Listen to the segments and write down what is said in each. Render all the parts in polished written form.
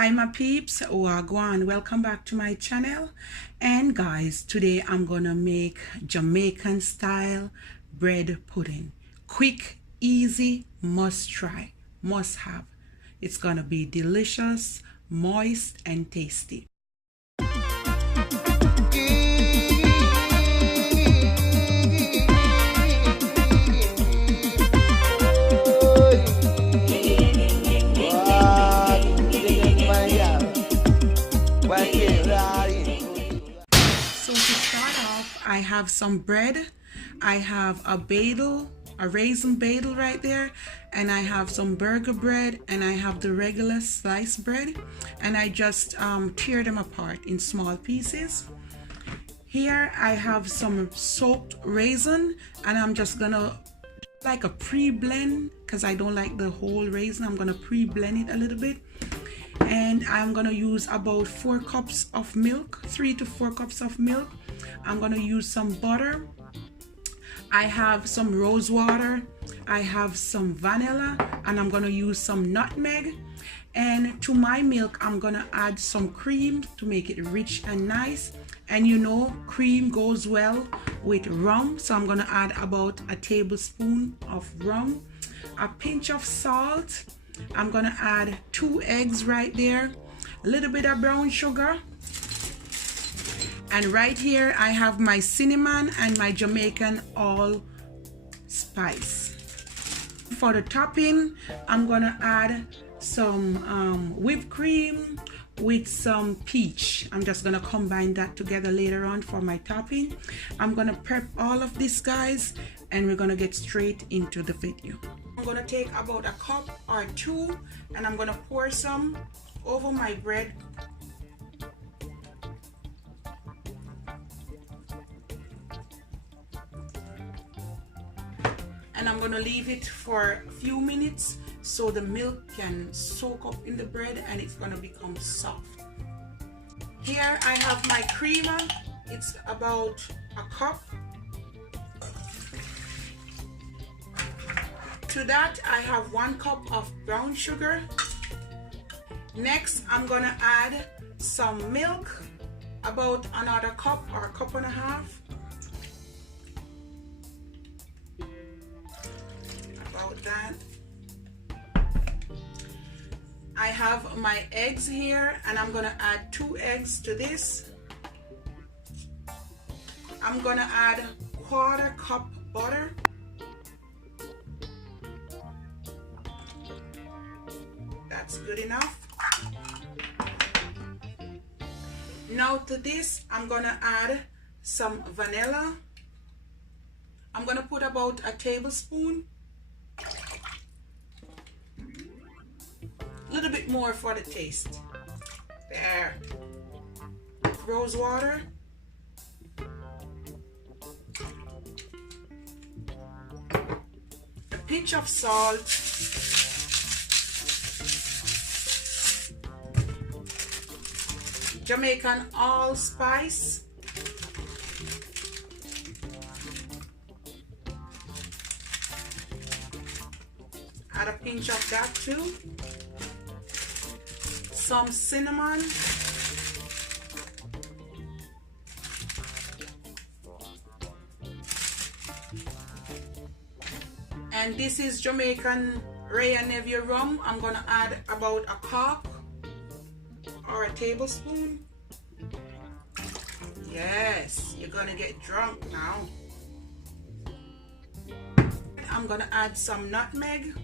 Hi my peeps, wagwan, welcome back to my channel. And guys, today I'm gonna make Jamaican style bread pudding. Quick, easy, must try, must have. It's gonna be delicious, moist and tasty. So to start off, I have some bread. I have a bagel, a raisin bagel right there, and I have some burger bread, and I have the regular sliced bread, and I just tear them apart in small pieces. Here I have some soaked raisin, and I'm just gonna like a pre-blend because I don't like the whole raisin. I'm gonna pre-blend it a little bit, and I'm gonna use about 4 cups of milk, 3 to 4 cups of milk. I'm gonna use some butter. I have some rose water, I have some vanilla, and I'm gonna use some nutmeg. And to my milk, I'm gonna add some cream to make it rich and nice. And you know, cream goes well with rum, so I'm gonna add about a tablespoon of rum, a pinch of salt. I'm gonna add 2 eggs right there, a little bit of brown sugar. And right here I have my cinnamon and my Jamaican allspice. For the topping, I'm gonna add some whipped cream with some peach. I'm just gonna combine that together later on for my topping. I'm gonna prep all of this, guys, and we're gonna get straight into the video. I'm gonna take about a cup or 2, and I'm gonna pour some over my bread. And I'm gonna leave it for a few minutes so the milk can soak up in the bread and it's gonna become soft. Here I have my creamer. It's about a cup. To that I have 1 cup of brown sugar. Next I'm gonna add some milk, about another cup or a cup and a half. About that. I have my eggs here, and I'm gonna add 2 eggs to this. I'm gonna add 1/4 cup butter. That's good enough. Now to this, I'm gonna add some vanilla. I'm gonna put about a tablespoon. A little bit more for the taste. There. Rose water. A pinch of salt. Jamaican allspice. Add a pinch of that too. Some cinnamon. And this is Jamaican Ray and Nevia rum. I'm gonna add about a cup or a tablespoon. Yes, you're gonna get drunk now. I'm gonna add some nutmeg.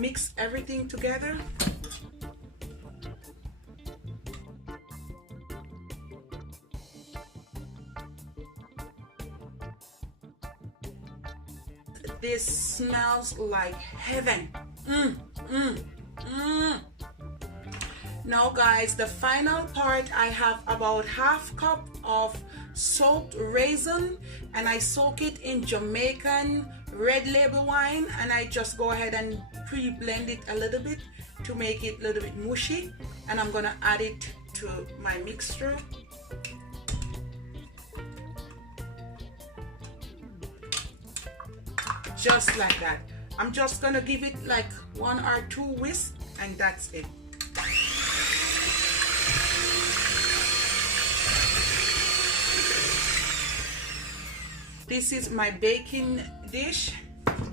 Mix everything together. This smells like heaven. Now guys, the final part, I have about 1/2 cup of soaked raisin, and I soak it in Jamaican red label wine, and I just go ahead and pre-blend it a little bit to make it a little bit mushy, and I'm gonna add it to my mixture. Just like that. I'm just gonna give it like 1 or 2 whisks, and that's it. This is my baking dish.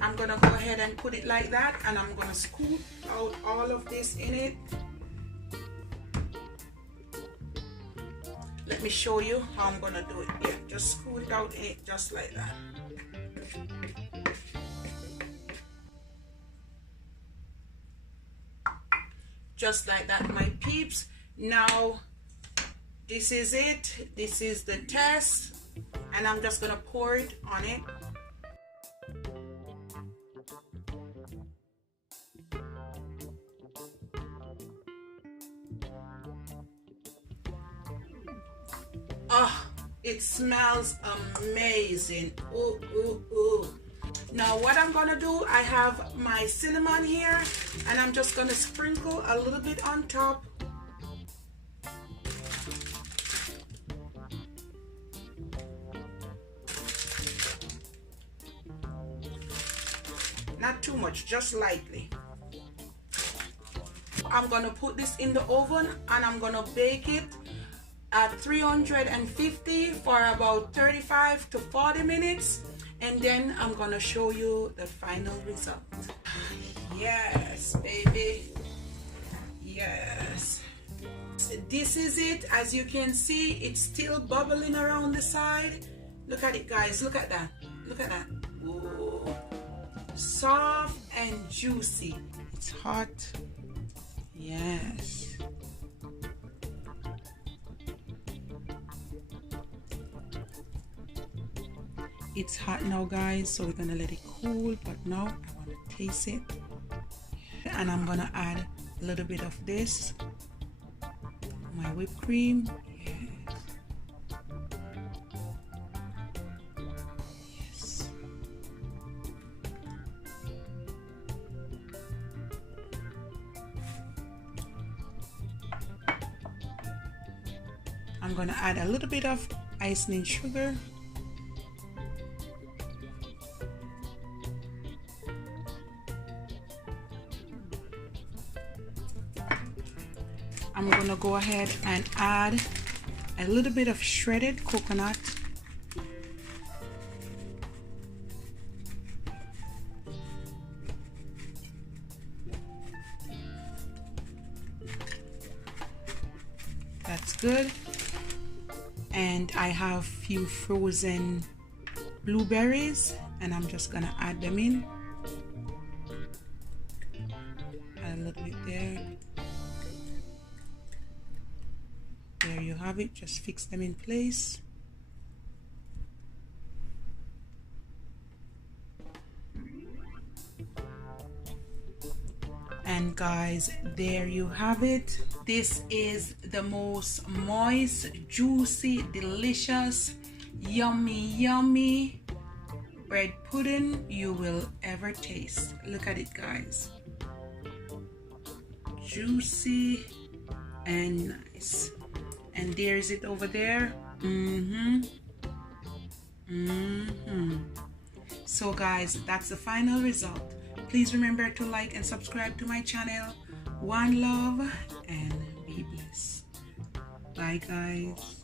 I'm gonna go ahead and put it like that, and I'm gonna scoop out all of this in it. Let me show you how I'm gonna do it. Yeah, just scoop it out in it just like that. Just like that, my peeps. Now this is it. This is the test, and I'm just gonna pour it on it. Oh, it smells amazing. Ooh, ooh, ooh. Now what I'm gonna do, I have my cinnamon here, and I'm just gonna sprinkle a little bit on top. Not too much, just lightly. I'm gonna put this in the oven, and I'm gonna bake it at 350 for about 35 to 40 minutes. And then I'm gonna show you the final result. Yes, baby. Yes. This is it. As you can see, it's still bubbling around the side. Look at it, guys. Look at that. Look at that. Ooh. Soft and juicy. It's hot. Yes. It's hot now, guys, so we're gonna let it cool. But now I want to taste it, and I'm gonna add a little bit of this, my whipped cream. Yes. Yes. I'm gonna add a little bit of icing sugar. I'm gonna go ahead and add a little bit of shredded coconut. That's good. And I have few frozen blueberries, and I'm just gonna add them in. Add a little bit there. There you have it. Just fix them in place. And guys, there you have it. This is the most moist, juicy, delicious, yummy bread pudding you will ever taste. Look at it, guys. Juicy and nice. And there's it over there. So guys, that's the final result. Please remember to like and subscribe to my channel. One love and be blessed. Bye guys.